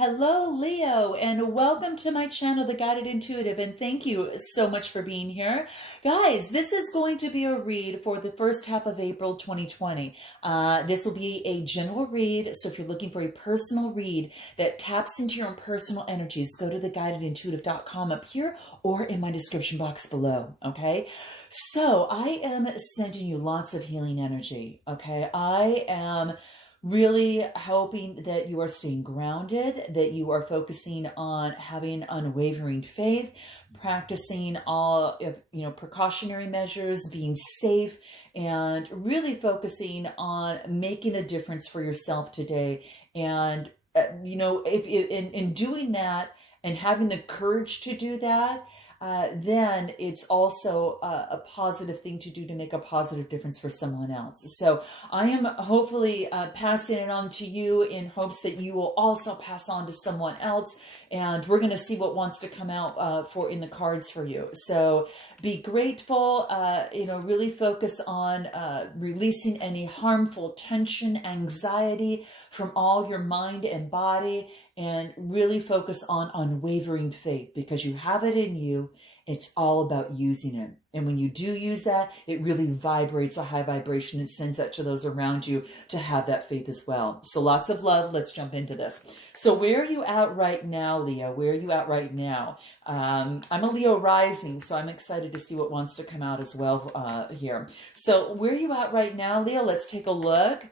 Hello, Leo, and welcome to my channel, The Guided Intuitive, and thank you so much for being here. Guys, this is going to be a read for the first half of April 2020. This will be a general read, so if you're looking for a personal read that taps into your own personal energies, go to theguidedintuitive.com up here or in my description box below, okay? So I am sending you lots of healing energy, okay? I am really hoping that you are staying grounded, that you are focusing on having unwavering faith, practicing all precautionary measures, being safe, and really focusing on making a difference for yourself today. And if in doing that and having the courage to do that, then it's also a positive thing to do to make a positive difference for someone else. So I am hopefully passing it on to you in hopes that you will also pass on to someone else. And we're going to see what wants to come out for in the cards for you. So be grateful, really focus on releasing any harmful tension, anxiety from all your mind and body, and really focus on unwavering faith because you have it in you. It's all about using it. And when you do use that, it really vibrates a high vibration and sends that to those around you to have that faith as well. So lots of love. Let's jump into this. So where are you at right now, Leo? Where are you at right now? I'm a Leo rising, so I'm excited to see what wants to come out as well here. So where are you at right now, Leo? Let's take a look.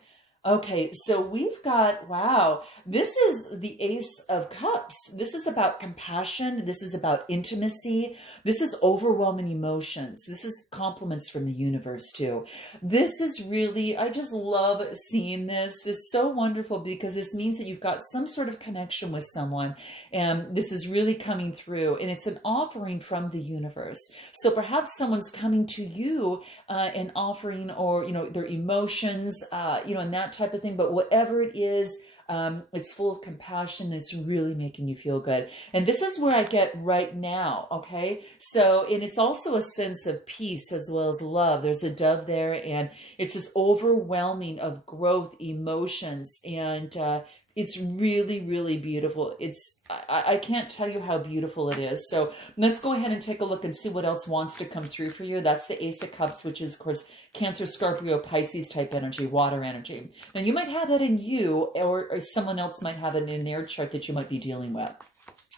Okay, so we've got, wow, this is the Ace of Cups. This is about compassion. This is about intimacy. This is overwhelming emotions. This is compliments from the universe too. This is really, I just love seeing this. This is so wonderful because this means that you've got some sort of connection with someone, and this is really coming through, and it's an offering from the universe. So perhaps someone's coming to you and offering, or, their emotions, and that type of thing, but whatever it is, it's full of compassion. It's really making you feel good. And this is where I get right now. Okay. So, and it's also a sense of peace as well as love. There's a dove there, and it's just overwhelming of growth, emotions, and, it's really, really beautiful. I can't tell you how beautiful it is. So let's go ahead and take a look and see what else wants to come through for you. That's the Ace of Cups, which is, of course, Cancer, Scorpio, Pisces type energy, water energy. Now, you might have that in you, or someone else might have it in their chart that you might be dealing with.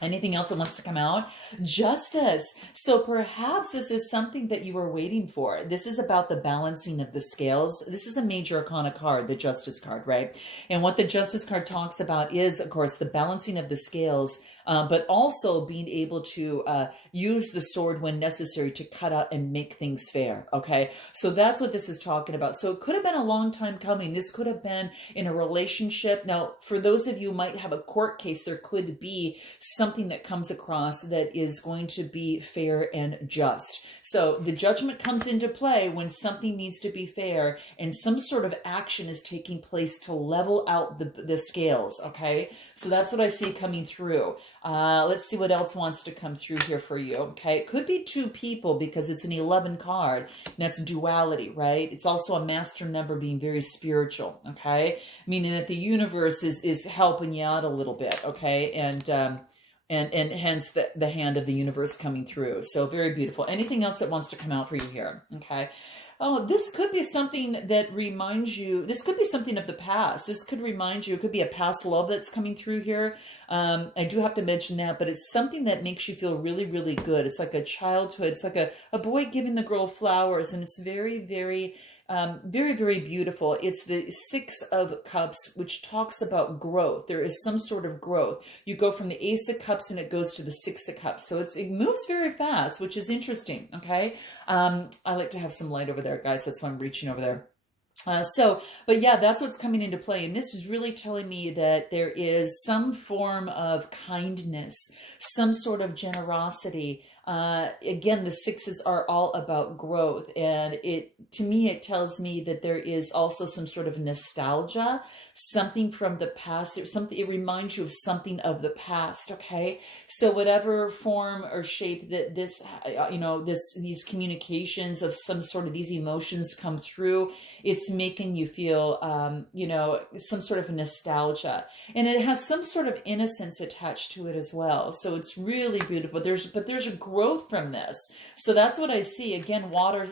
Anything else that wants to come out? Justice. So perhaps this is something that you were waiting for. This is about the balancing of the scales. This is a major arcana card, the Justice card, right? And what the Justice card talks about is, of course, the balancing of the scales, but also being able to use the sword when necessary to cut out and make things fair, okay? So that's what this is talking about. So it could have been a long time coming. This could have been in a relationship. Now, for those of you who might have a court case, there could be something that comes across that is going to be fair and just. So the judgment comes into play when something needs to be fair and some sort of action is taking place to level out the scales, okay? So that's what I see coming through. Let's see what else wants to come through here for you, okay? It could be two people because it's an 11 card, and that's duality, right? It's also a master number being very spiritual, okay? Meaning that the universe is helping you out a little bit, okay? And hence the hand of the universe coming through. So very beautiful. Anything else that wants to come out for you here, okay? Oh, this could be something that reminds you, this could be something of the past. This could remind you, it could be a past love that's coming through here. I do have to mention that, but it's something that makes you feel really, really good. It's like a childhood. It's like a boy giving the girl flowers, and it's very, very, very, very beautiful. It's the Six of Cups, which talks about growth. There is some sort of growth. You go from the Ace of Cups and it goes to the Six of Cups. So it moves very fast, which is interesting. Okay. I like to have some light over there, guys. That's why I'm reaching over there. But yeah, that's what's coming into play. And this is really telling me that there is some form of kindness, some sort of generosity, Again, the sixes are all about growth, and to me it tells me that there is also some sort of nostalgia, something from the past, or something, it reminds you of something of the past. Okay, so whatever form or shape that this, these communications of some sort of these emotions come through, it's making you feel, some sort of nostalgia, and it has some sort of innocence attached to it as well. So it's really beautiful. But there's a growth from this. So that's what I see. Again, water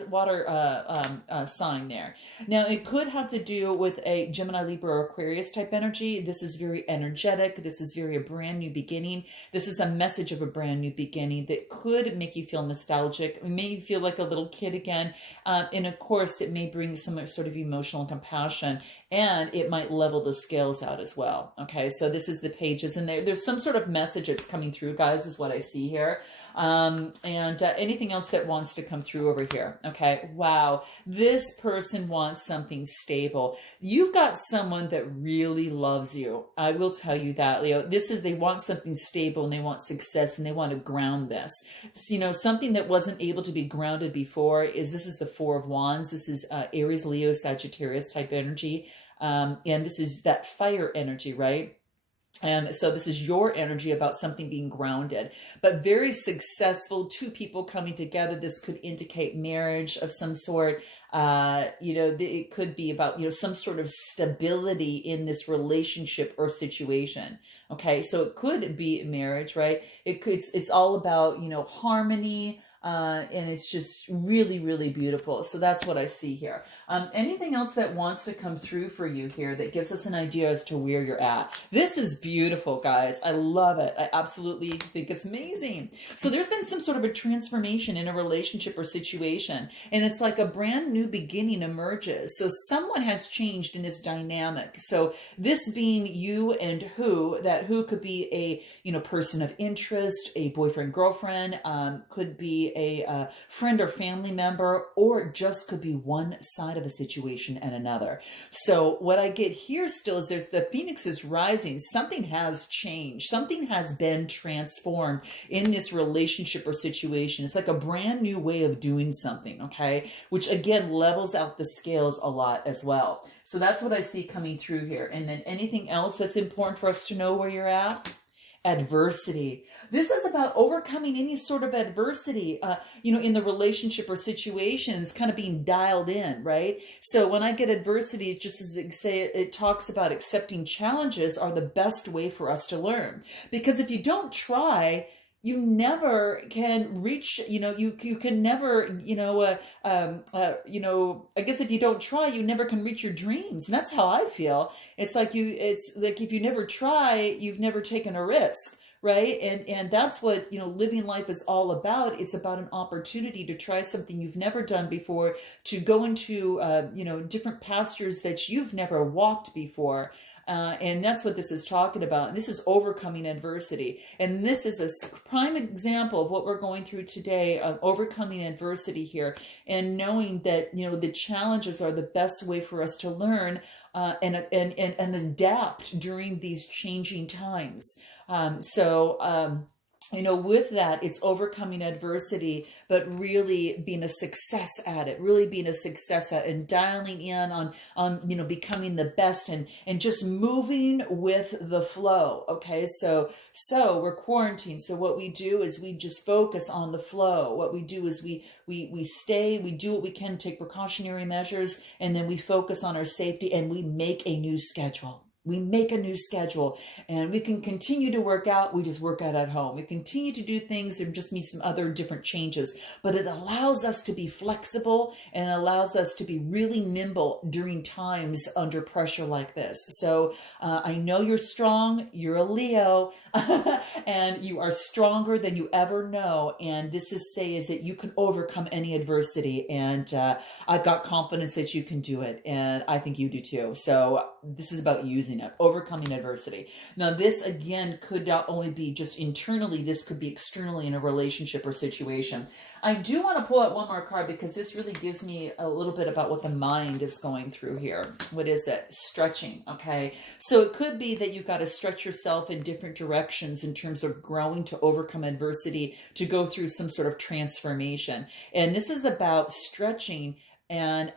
sign there. Now it could have to do with a Gemini, Libra, or Aquarius type energy. This is very energetic. This is very a brand new beginning. This is a message of a brand new beginning that could make you feel nostalgic. It may you feel like a little kid again. And of course, it may bring some sort of emotional compassion, and it might level the scales out as well. Okay, so this is the pages, and there's some sort of message that's coming through, guys, is what I see here. Anything else that wants to come through over here. Okay, wow, this person wants something stable. You've got someone that really loves you. I will tell you that, Leo. They want something stable, and they want success, and they want to ground this. So, something that wasn't able to be grounded before this is the Four of Wands. This is Aries, Leo, Sagittarius type energy. And this is that fire energy, right? And so this is your energy about something being grounded, but very successful. Two people coming together. This could indicate marriage of some sort. It could be about, some sort of stability in this relationship or situation. Okay. So it could be marriage, right? It's all about, harmony. And it's just really, really beautiful. So that's what I see here. Anything else that wants to come through for you here that gives us an idea as to where you're at? This is beautiful, guys. I love it. I absolutely think it's amazing. So there's been some sort of a transformation in a relationship or situation, and it's like a brand new beginning emerges. So someone has changed in this dynamic. So this being you and who could be a, person of interest, a boyfriend, girlfriend, could be a friend or family member, or just could be one side of a situation and another. So what I get here still is the Phoenix is rising. Something has changed. Something has been transformed in this relationship or situation. It's like a brand new way of doing something, okay? Which again levels out the scales a lot as well. So that's what I see coming through here. And then anything else that's important for us to know where you're at? Adversity. This is about overcoming any sort of adversity, in the relationship or situations, kind of being dialed in, right? So when I get adversity, just as they say, it talks about accepting challenges are the best way for us to learn. Because if you don't try, you never can reach, you can never, I guess if you don't try, you never can reach your dreams. And that's how I feel. It's like if you never try, you've never taken a risk. Right. And that's what, living life is all about. It's about an opportunity to try something you've never done before, to go into, different pastures that you've never walked before. And that's what this is talking about. This is overcoming adversity. And this is a prime example of what we're going through today, of overcoming adversity here, and knowing that, the challenges are the best way for us to learn and adapt during these changing times. With that, it's overcoming adversity, but really being a success at it, and dialing in on becoming the best and just moving with the flow. Okay. So we're quarantined. So what we do is we just focus on the flow. What we do is we do what we can, take precautionary measures, and then we focus on our safety, and we make a new schedule. We make a new schedule, and we can continue to work out. We just work out at home. We continue to do things. There just be some other different changes, but it allows us to be flexible and allows us to be really nimble during times under pressure like this. So I know you're strong. You're a Leo, and you are stronger than you ever know. And this is that you can overcome any adversity. And I've got confidence that you can do it. And I think you do too. So this is about using overcoming adversity. Now, this again could not only be just internally, this could be externally in a relationship or situation. I do want to pull out one more card because this really gives me a little bit about what the mind is going through here. What is it? Stretching, okay? So it could be that you've got to stretch yourself in different directions in terms of growing to overcome adversity, to go through some sort of transformation. And this is about stretching. And,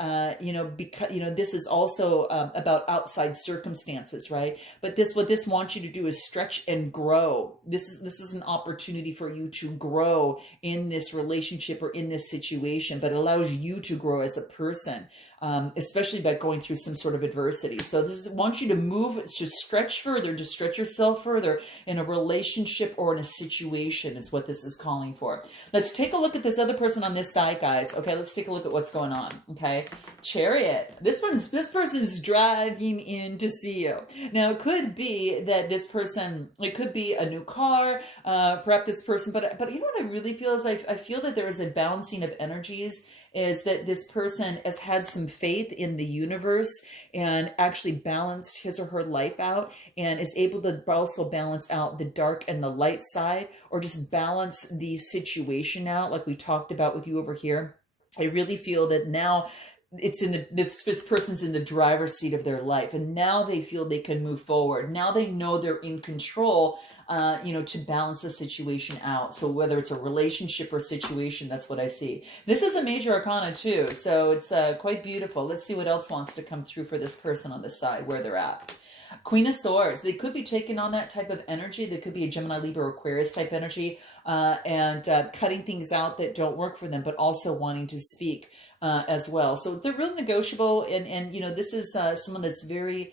because, this is also about outside circumstances, right? But what this wants you to do is stretch and grow. This is an opportunity for you to grow in this relationship or in this situation, but it allows you to grow as a person. Especially by going through some sort of adversity. So this wants you to move, just stretch further, just stretch yourself further in a relationship or in a situation is what this is calling for. Let's take a look at this other person on this side, guys. Okay, let's take a look at what's going on. Okay, Chariot. This person's driving in to see you. Now, it could be that this person, it could be a new car, perhaps this person, but you know what I really feel is I feel that there is a balancing of energies, is that this person has had some faith in the universe and actually balanced his or her life out and is able to also balance out the dark and the light side, or just balance the situation out like we talked about with you over here. I really feel that now it's this person's in the driver's seat of their life, and now they feel they can move forward. Now they know they're in control, to balance the situation out. So whether it's a relationship or situation, that's what I see. This is a major arcana too, so it's quite beautiful. Let's see what else wants to come through for this person on this side, where they're at. Queen of Swords. They could be taking on that type of energy. They could be a Gemini, Libra, or Aquarius type energy, and cutting things out that don't work for them, but also wanting to speak as well. So they're really negotiable, and this is someone that's very,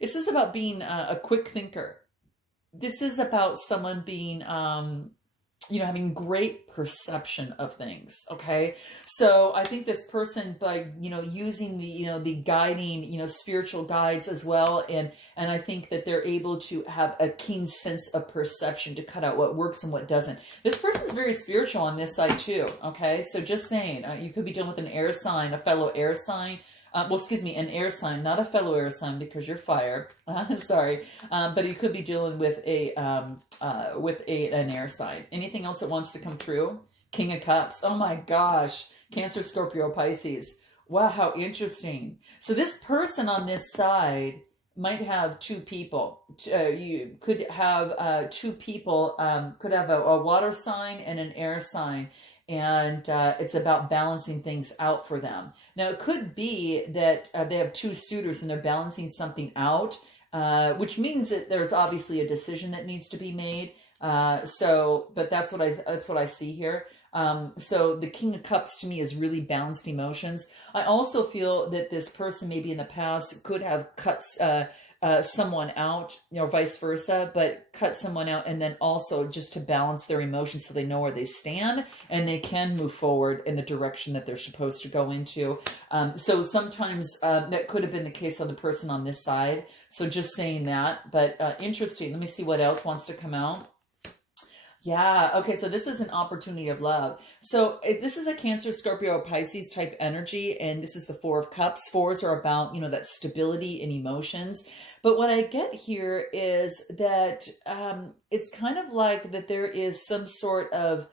this is about being a quick thinker. This is about someone being, having great perception of things. Okay. So I think this person, by, using the guiding, spiritual guides as well. And I think that they're able to have a keen sense of perception to cut out what works and what doesn't. This person's very spiritual on this side too. Okay. So just saying, you could be dealing with an air sign, a fellow air sign. An air sign, not a fellow air sign because you're fire. Sorry. But you could be dealing with an air sign. Anything else that wants to come through? King of Cups. Oh my gosh. Cancer, Scorpio, Pisces. Wow, how interesting. So this person on this side might have two people. You could have two people, could have a water sign and an air sign. And it's about balancing things out for them. Now, it could be that they have two suitors and they're balancing something out, which means that there's obviously a decision that needs to be made. But that's what I see here. So the King of Cups to me is really balanced emotions. I also feel that this person maybe in the past could have cut someone out, vice versa, but cut someone out and then also just to balance their emotions so they know where they stand and they can move forward in the direction that they're supposed to go into. So sometimes that could have been the case on the person on this side. So just saying that, but interesting. Let me see what else wants to come out. Yeah. Okay. So this is an opportunity of love. So this is a Cancer, Scorpio, Pisces type energy. And this is the Four of Cups. Fours are about, that stability and emotions. But what I get here is that it's kind of like that there is some sort of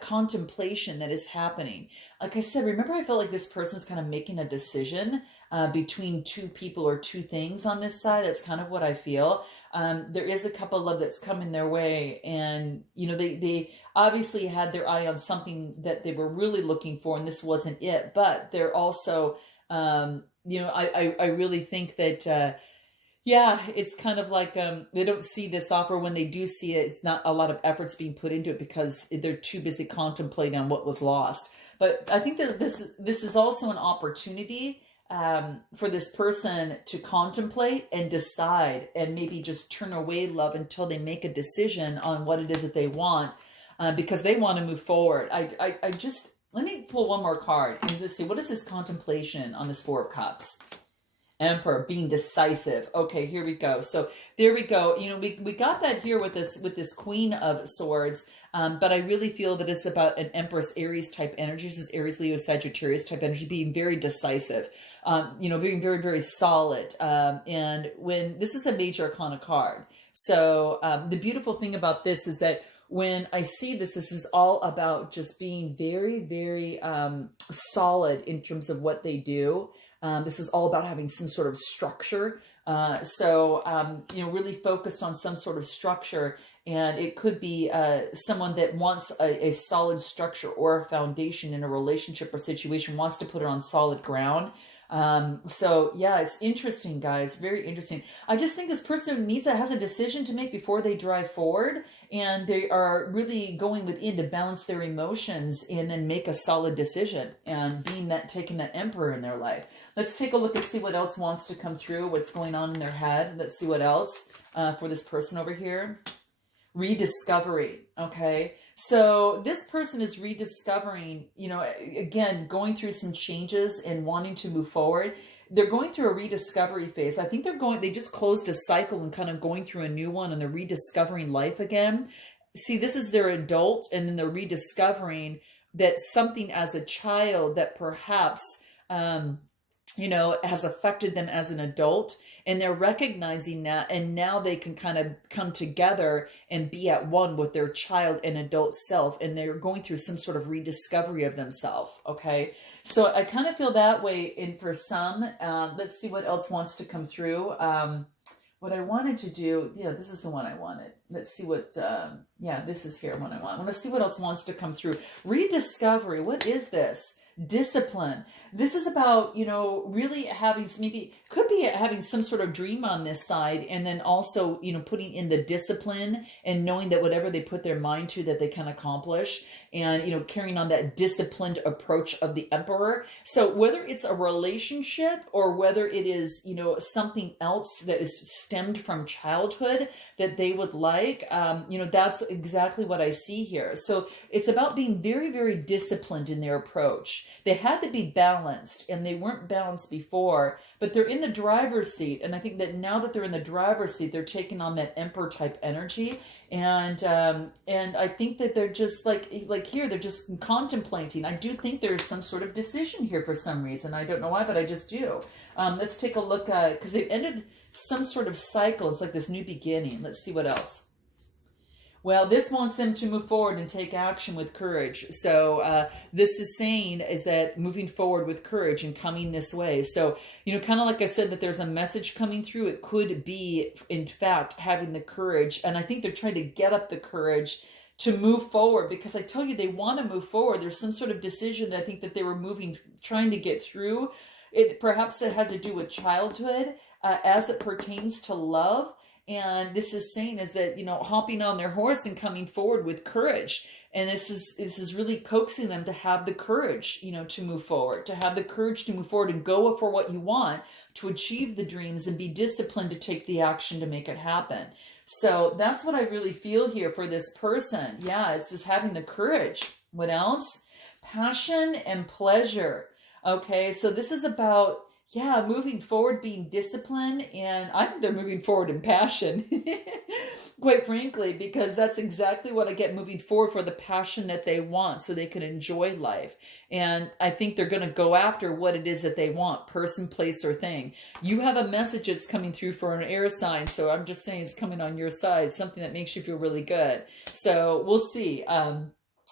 contemplation that is happening. Like I said, remember I felt like this person's kind of making a decision between two people or two things on this side. That's kind of what I feel. There is a couple of love that's coming their way, and they obviously had their eye on something that they were really looking for, and this wasn't it. But they're also, I really think that it's kind of like they don't see this offer. When they do see it, it's not a lot of efforts being put into it because they're too busy contemplating on what was lost. But I think that this is also an opportunity for this person to contemplate and decide and maybe just turn away love until they make a decision on what it is that they want, because they want to move forward. Let me pull one more card and just see, what is this contemplation on this Four of Cups? Emperor, being decisive. Okay, here we go. So there we go. You know, we got that here with this Queen of Swords. But I really feel that it's about an Empress Aries type energy. This is Aries, Leo, Sagittarius type energy, being very decisive, you know, being very, very solid. And when this is a major arcana card. So the beautiful thing about this is that when I see this, this is all about just being very, very solid in terms of what they do. This is all about having some sort of structure. You know, really focused on some sort of structure. And it could be someone that wants a solid structure or a foundation in a relationship or situation, wants to put it on solid ground. So yeah, it's interesting, guys. Very interesting. I just think this person has a decision to make before they drive forward, and they are really going within to balance their emotions and then make a solid decision, and taking that Emperor in their life. Let's take a look and see what else wants to come through, what's going on in their head. Let's see what else for this person over here. Rediscovery. Okay. So this person is rediscovering, you know, again, going through some changes and wanting to move forward. They're going through a rediscovery phase. I think they just closed a cycle and kind of going through a new one, and they're rediscovering life again. See, this is their adult, and then they're rediscovering that something as a child that perhaps, you know, has affected them as an adult. And they're recognizing that, and now they can kind of come together and be at one with their child and adult self, and they're going through some sort of rediscovery of themselves, okay? So I kind of feel that way in for some. Let's see what else wants to come through. What I wanted to do, yeah, this is the one I wanted. Let's see what, yeah, this is here what I want. I want to see what else wants to come through. Rediscovery, what is this? Discipline. This is about, you know, really having could be having some sort of dream on this side, and then also, you know, putting in the discipline and knowing that whatever they put their mind to, that they can accomplish, and, you know, carrying on that disciplined approach of the Emperor. So whether it's a relationship or whether it is, you know, something else that is stemmed from childhood that they would like, you know, that's exactly what I see here. So it's about being very, very disciplined in their approach. They had to be balanced, and they weren't balanced before, but they're in the driver's seat. And I think that now that they're in the driver's seat, they're taking on that Emperor type energy. And I think that they're just like here, they're just contemplating. I do think there's some sort of decision here for some reason. I don't know why, but I just do. Let's take a look at, because they've ended some sort of cycle. It's like this new beginning. Let's see what else. Well, this wants them to move forward and take action with courage. So this is saying is that moving forward with courage and coming this way. So, you know, kind of like I said, that there's a message coming through. It could be, in fact, having the courage. And I think they're trying to get up the courage to move forward, because I tell you, they want to move forward. There's some sort of decision that I think that they were trying to get through. Perhaps it had to do with childhood as it pertains to love. And this is saying is that, you know, hopping on their horse and coming forward with courage. And this is really coaxing them to have the courage, you know, to move forward, to have the courage to move forward and go for what you want, to achieve the dreams and be disciplined to take the action to make it happen. So that's what I really feel here for this person. Yeah, it's just having the courage. What else? Passion and pleasure. Okay, so this is about, yeah, moving forward, being disciplined, and I think they're moving forward in passion, quite frankly, because that's exactly what I get, moving forward for the passion that they want so they can enjoy life. And I think they're going to go after what it is that they want, person, place, or thing. You have a message that's coming through for an air sign, so I'm just saying it's coming on your side, something that makes you feel really good. So we'll see.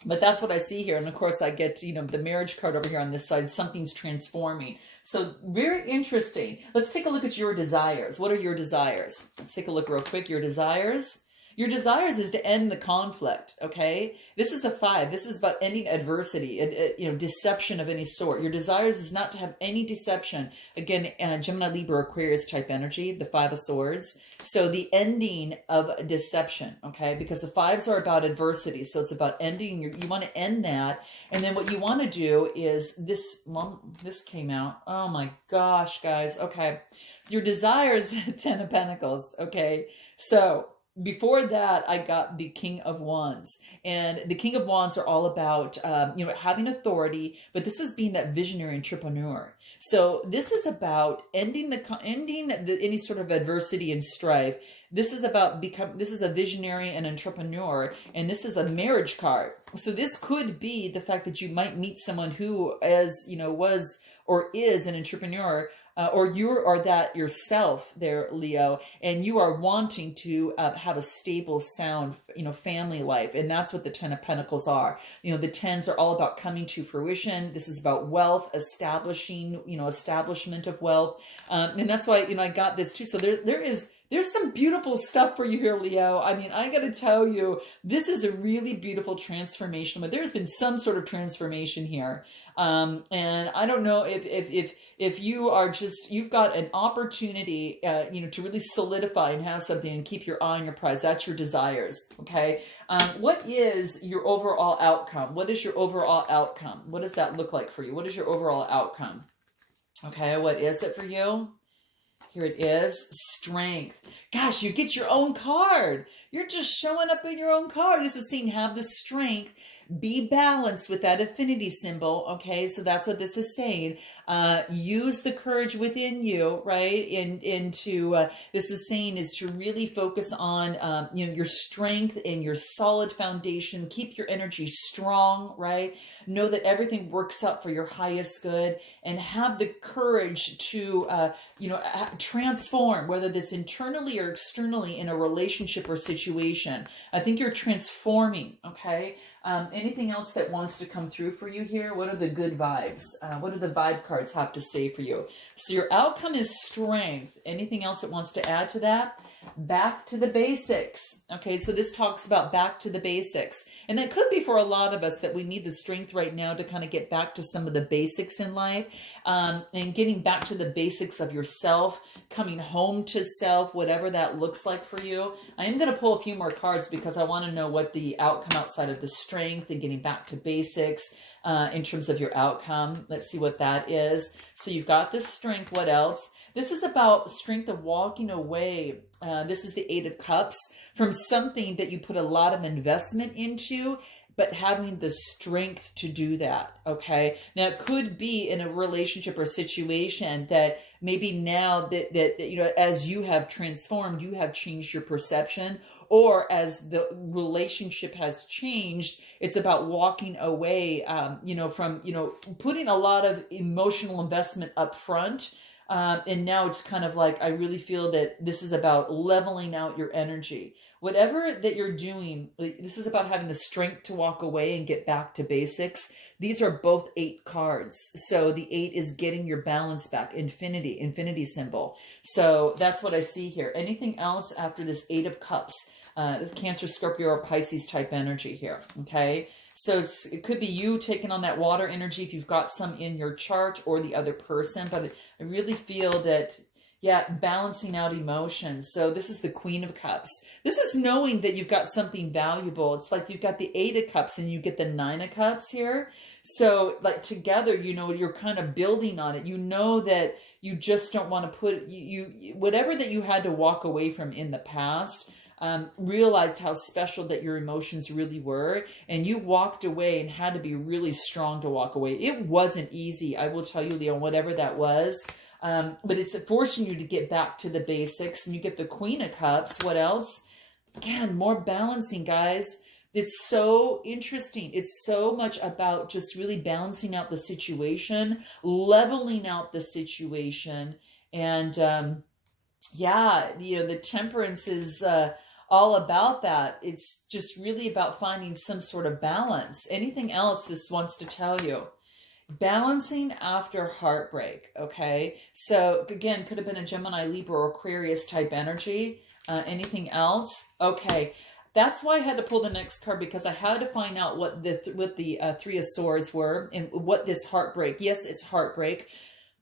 But that's what I see here. And of course I get, you know, the marriage card over here on this side. Something's transforming. So very interesting. Let's take a look at your desires. What are your desires? Let's take a look real quick. Your desires. Your desires is to end the conflict, okay? This is a 5. This is about ending adversity, you know, deception of any sort. Your desires is not to have any deception. Again, Gemini, Libra, Aquarius type energy, the 5 of Swords. So the ending of deception, okay? Because the 5s are about adversity. So it's about ending. You want to end that. And then what you want to do is this, well, this came out. Oh my gosh, guys. Okay. So your desires, 10 of Pentacles, okay? So before that, I got the King of Wands. And the King of Wands are all about, you know, having authority, but this is being that visionary entrepreneur. So this is about ending any sort of adversity and strife. This is about this is a visionary and entrepreneur, and this is a marriage card. So this could be the fact that you might meet someone who, as you know, was or is an entrepreneur, or you are that yourself there, Leo, and you are wanting to have a stable, sound, family life. And that's what the 10 of Pentacles are. The 10s are all about coming to fruition. This is about wealth, establishment of wealth. And that's why, I got this too. So there's some beautiful stuff for you here, Leo. I mean, I got to tell you, this is a really beautiful transformation, but there's been some sort of transformation here. And I don't know if you are you've got an opportunity, to really solidify and have something and keep your eye on your prize. That's your desires. Okay. What is your overall outcome? What is your overall outcome? What does that look like for you? What is your overall outcome? Okay. What is it for you? Here it is, strength. Gosh, you get your own card. You're just showing up in your own card. This is saying have the strength, be balanced with that affinity symbol. Okay, so that's what this is saying. Use the courage within you, right? This is saying is to really focus on, your strength and your solid foundation. Keep your energy strong, right? Know that everything works out for your highest good, and have the courage to, transform, whether this internally or externally in a relationship or situation. I think you're transforming, okay? Anything else that wants to come through for you here? What are the good vibes? What do the vibe cards have to say for you? So your outcome is strength. Anything else that wants to add to that? Back to the basics. Okay, so this talks about back to the basics. And that could be for a lot of us that we need the strength right now to kind of get back to some of the basics in life, and getting back to the basics of yourself, coming home to self, whatever that looks like for you. I am going to pull a few more cards because I want to know what the outcome outside of the strength and getting back to basics in terms of your outcome. Let's see what that is. So you've got this strength. What else? This is about strength of walking away. This is the 8 of Cups from something that you put a lot of investment into, but having the strength to do that. Okay. Now it could be in a relationship or situation that maybe now that as you have transformed, you have changed your perception, or as the relationship has changed, it's about walking away, from, putting a lot of emotional investment up front. And now it's kind of like, I really feel that this is about leveling out your energy. Whatever that you're doing, this is about having the strength to walk away and get back to basics. These are both 8 cards. So the 8 is getting your balance back, infinity symbol. So that's what I see here. Anything else after this 8 of Cups? Cancer, Scorpio, or Pisces type energy here. Okay. So it could be you taking on that water energy if you've got some in your chart, or the other person. But I really feel that, yeah, balancing out emotions. So this is the Queen of Cups. This is knowing that you've got something valuable. It's like you've got the 8 of Cups and you get the 9 of Cups here. So like together, you're kind of building on it. You know that you just don't want to put, whatever that you had to walk away from in the past, realized how special that your emotions really were, and you walked away and had to be really strong to walk away. It wasn't easy, I will tell you, Leo, whatever that was, but it's forcing you to get back to the basics. And you get the Queen of Cups. What else? Again, more balancing, guys. It's so interesting. It's so much about just really balancing out the situation, leveling out the situation, and the Temperance is all about that. It's just really about finding some sort of balance. Anything else this wants to tell you? Balancing after heartbreak. Okay. So again, could have been a Gemini, Libra, or Aquarius type energy. Anything else? Okay. That's why I had to pull the next card, because I had to find out what the 3 of Swords were and what this heartbreak. Yes, it's heartbreak,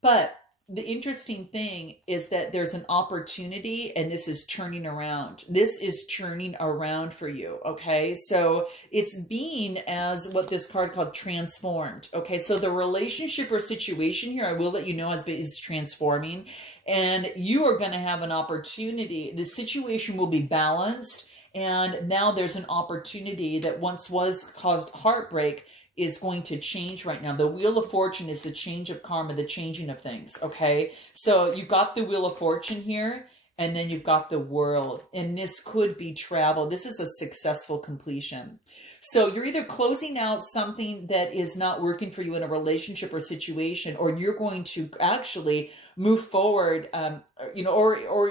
but the interesting thing is that there's an opportunity, and this is turning around. This is turning around for you, okay? So it's being, as what this card called, transformed, okay? So the relationship or situation here, I will let you know, is transforming, and you are going to have an opportunity. The situation will be balanced, and now there's an opportunity that once was caused heartbreak. is going to change right now. The Wheel of Fortune is the change of karma, the changing of things, okay? So you've got the Wheel of Fortune here, and then you've got the World, and this could be travel. This is a successful completion. So you're either closing out something that is not working for you in a relationship or situation, or you're going to actually move forward, or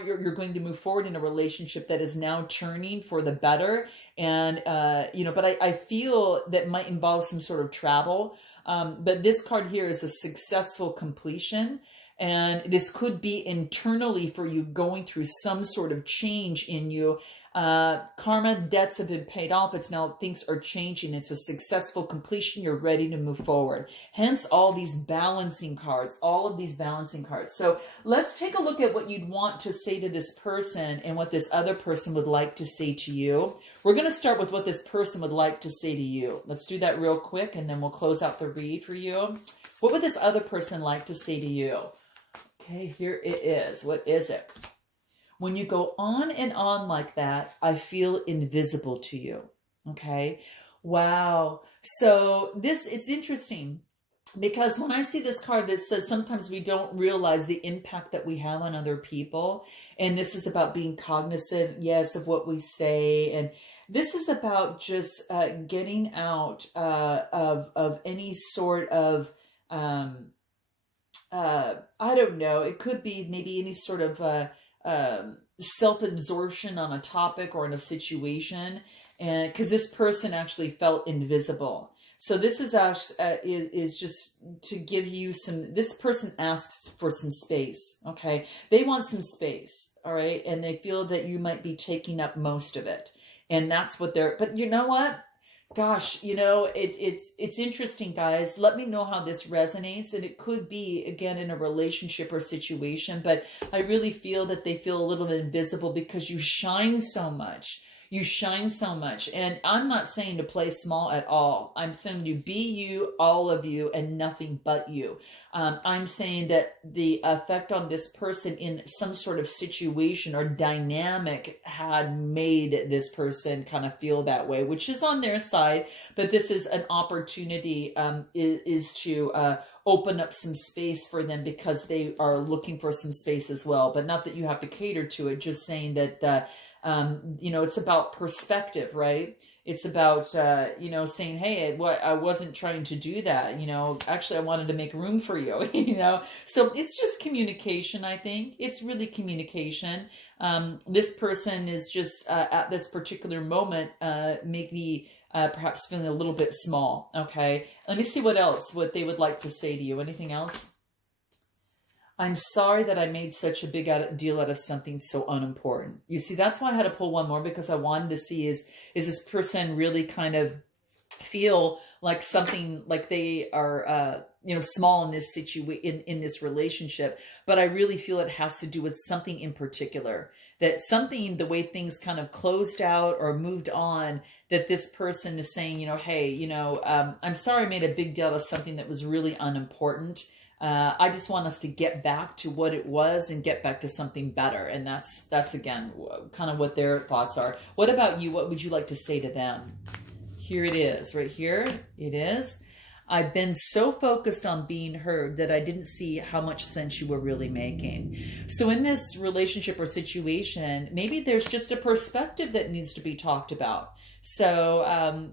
you're going to move forward in a relationship that is now turning for the better. And, but I feel that might involve some sort of travel. But this card here is a successful completion. And this could be internally for you, going through some sort of change in you. Karma debts have been paid off. It's now things are changing. It's a successful completion. You're ready to move forward. Hence all these balancing cards, all of these balancing cards. So let's take a look at what you'd want to say to this person and what this other person would like to say to you. We're going to start with what this person would like to say to you. Let's do that real quick, and then we'll close out the read for you. What would this other person like to say to you? Okay, here it is. What is it? When you go on and on like that, I feel invisible to you. Okay. Wow. So it's interesting, because when I see this card that says sometimes we don't realize the impact that we have on other people. And this is about being cognizant, yes, of what we say. And this is about just getting out of any sort of, I don't know, it could be maybe any sort of self-absorption on a topic or in a situation, and because this person actually felt invisible. So this is is just to give you some, this person asks for some space, okay? They want some space, all right? And they feel that you might be taking up most of it. And that's what they're, but you know what? Gosh, it's interesting, guys. Let me know how this resonates. And it could be, again, in a relationship or situation, but I really feel that they feel a little bit invisible because you shine so much. You shine so much. And I'm not saying to play small at all. I'm saying to be you, all of you, and nothing but you. I'm saying that the effect on this person in some sort of situation or dynamic had made this person kind of feel that way, which is on their side. But this is an opportunity, is to open up some space for them, because they are looking for some space as well. But not that you have to cater to it, just saying that, it's about perspective, right? It's about, saying, hey, I wasn't trying to do that. Actually, I wanted to make room for you, So it's just communication, I think. It's really communication. This person is just, at this particular moment, maybe perhaps feeling a little bit small, okay? Let me see what they would like to say to you. Anything else? I'm sorry that I made such a big deal out of something so unimportant. You see, that's why I had to pull one more, because I wanted to see is this person really kind of feel like something, like they are, small in this in this relationship. But I really feel it has to do with something in particular, that something, the way things kind of closed out or moved on, that this person is saying, hey, I'm sorry I made a big deal out of something that was really unimportant. I just want us to get back to what it was and get back to something better. And that's again, kind of what their thoughts are. What about you? What would you like to say to them? Here it is, right here. It is. I've been so focused on being heard that I didn't see how much sense you were really making. So in this relationship or situation, maybe there's just a perspective that needs to be talked about. So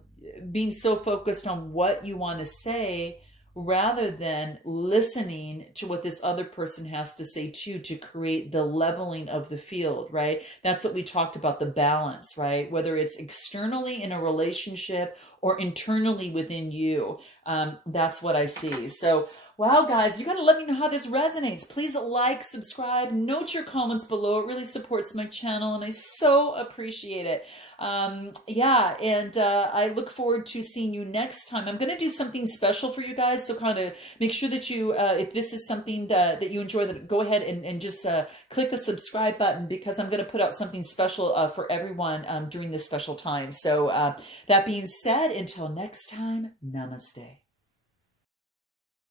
being so focused on what you want to say, rather than listening to what this other person has to say too, to create the leveling of the field, right? That's what we talked about, the balance, right? Whether it's externally in a relationship or internally within you, that's what I see. So, wow, guys, you got to let me know how this resonates. Please like, subscribe, note your comments below. It really supports my channel, and I so appreciate it. I look forward to seeing you next time. I'm going to do something special for you guys, so kind of make sure that you, if this is something that you enjoy, that go ahead and just click the subscribe button, because I'm going to put out something special for everyone during this special time. So that being said, until next time, namaste.